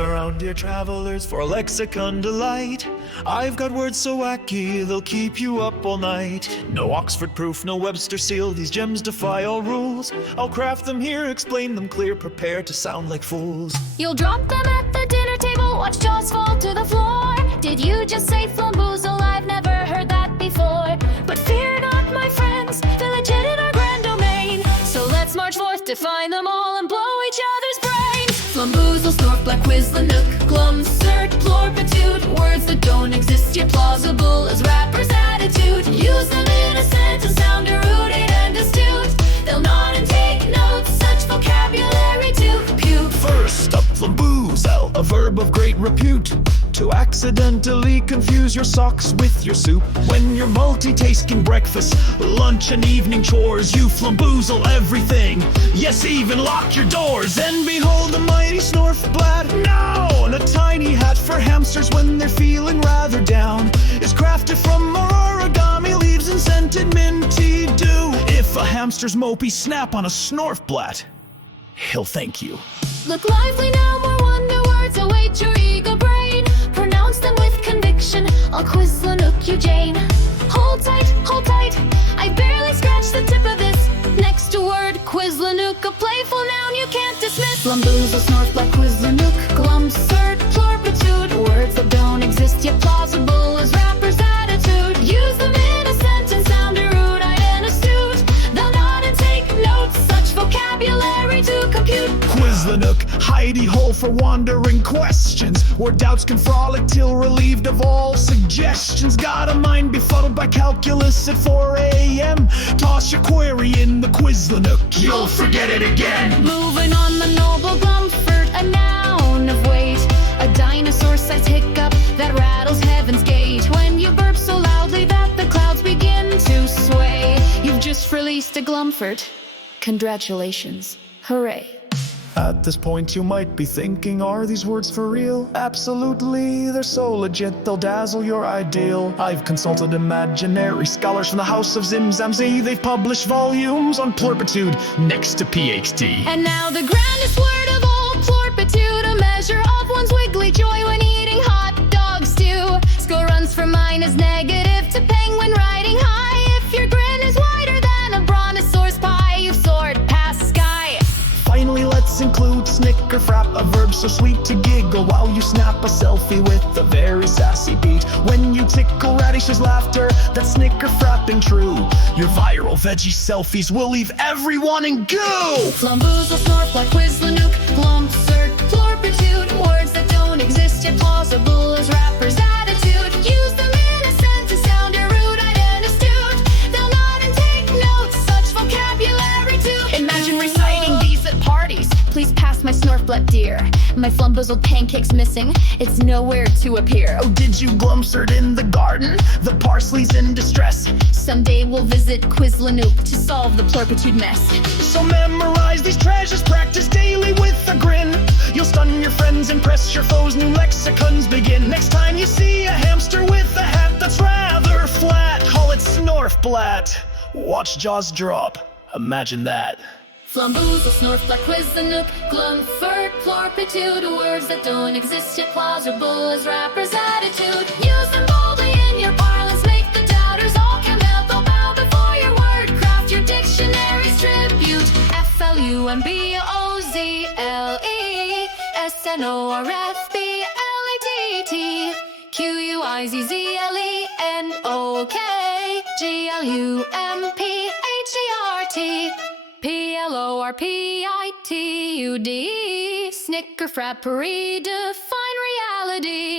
Gather round, dear travelers, for a lexicon delight. I've got words so wacky, they'll keep you up all night. No Oxford proof, no Webster seal, these gems defy all rules. I'll craft them here, explain them clear, prepare to sound like fools. You'll drop them at the dinner table, watch jaws fall to the floor. Did you just say Flumboozle? I've never heard that before. But fear not, my friends, they're legit in our grand domain. So let's march forth to find them all and blow each other's brains. Flumboozle, snorfblatt, quizzlenook, glumphert, plorpitude. Words that don't exist yet plausible as rappers' attitude. Use them in a sentence, sound erudite and astute. They'll nod and take notes, such vocabulary to compute. First up, flum-BOO-zəl, a verb of great repute. To accidentally confuse your socks with your soup. When you're multitasking breakfast, lunch and evening chores, you flumboozle everything. Yes, even lock your doors. And behold the mighty snorfblatt noun, a tiny hat for hamsters when they're feeling rather down. Is crafted from origami leaves and scented minty dew. If a hamster's mopey snap on a snorfblatt, he'll thank you. Look lively now, more wonder words await your eager brain. Pronounce them with conviction, I'll quizzlenook you, Jane. Hold tight, I barely scratched the tip of this. Next word, quizzlenook, a playful noun you can't dismiss. Flumboozle, snorfblatt, quizzlenook, glumphert, plorpitude. Words that don't exist yet plausible as rappers' attitude. Use them in a sentence, sound erudite and astute. They'll nod and take notes, such vocabulary to compute. quizzlenook, hidey hole for wandering questions, where doubts can frolic till relieved of all suggestions. Got a mind befuddled by calculus at 4 a.m. Toss your query in the quizzlenook, you'll forget it again. Moving on, the noble glumphert, a noun of weight. A dinosaur-sized hiccup that rattles heaven's gate. When you burp so loudly that the clouds begin to sway. You've just released a glumphert. Congratulations. Hooray. At this point you might be thinking, are these words for real? Absolutely, they're so legit they'll dazzle your ideal. I've consulted imaginary scholars from the house of Zimzamzi. They've published volumes on plorpitude next to PhD. And now the grandest word of all, plorpitude, a measure of one's wiggly joy when eating hot dog stew. Score runs for mine is negative to penguin riding high. If your grin is wider than a brontosaurus pie, you've soared past sky. Finally, let's include snicker frap, a verb so sweet to giggle while you snap a selfie with a very sassy beat. When you tickle Radish's laughter, that's snicker frapping true. Your viral veggie selfies will leave everyone in goo. Flumboozle, snorfblatt, quizzlenook, glumphert, plorpitude. Words that don't exist yet plausible as rappers' attitude. Use them in a sentence, sound erudite and astute. They'll nod and take notes, such vocabulary to imagine reciting these at parties. Please pass my snorfblatt, dear. My flumboozled pancake's missing, it's nowhere to appear. Oh, did you glumphert in the garden? The parsley's in distress. Someday we'll visit quizzlenook to solve the plorpitude mess. So memorize these treasures, practice daily with a grin. You'll stun your friends, impress your foes, new lexicons begin. Next time you see a hamster with a hat that's rather flat, call it snorfblatt. Watch jaws drop, imagine that. Flumboozle, snorfblatt, quizzlenook, glumphert, plorpitude. Words that don't exist yet plausible as rappers' attitude. Use them boldly in your parlance, make the doubters all count. They'll bow before your word, craft your dictionary's tribute. flumboozle, snorfblatt, quizzlenook, plorpitude. Snicker frap, redefine reality.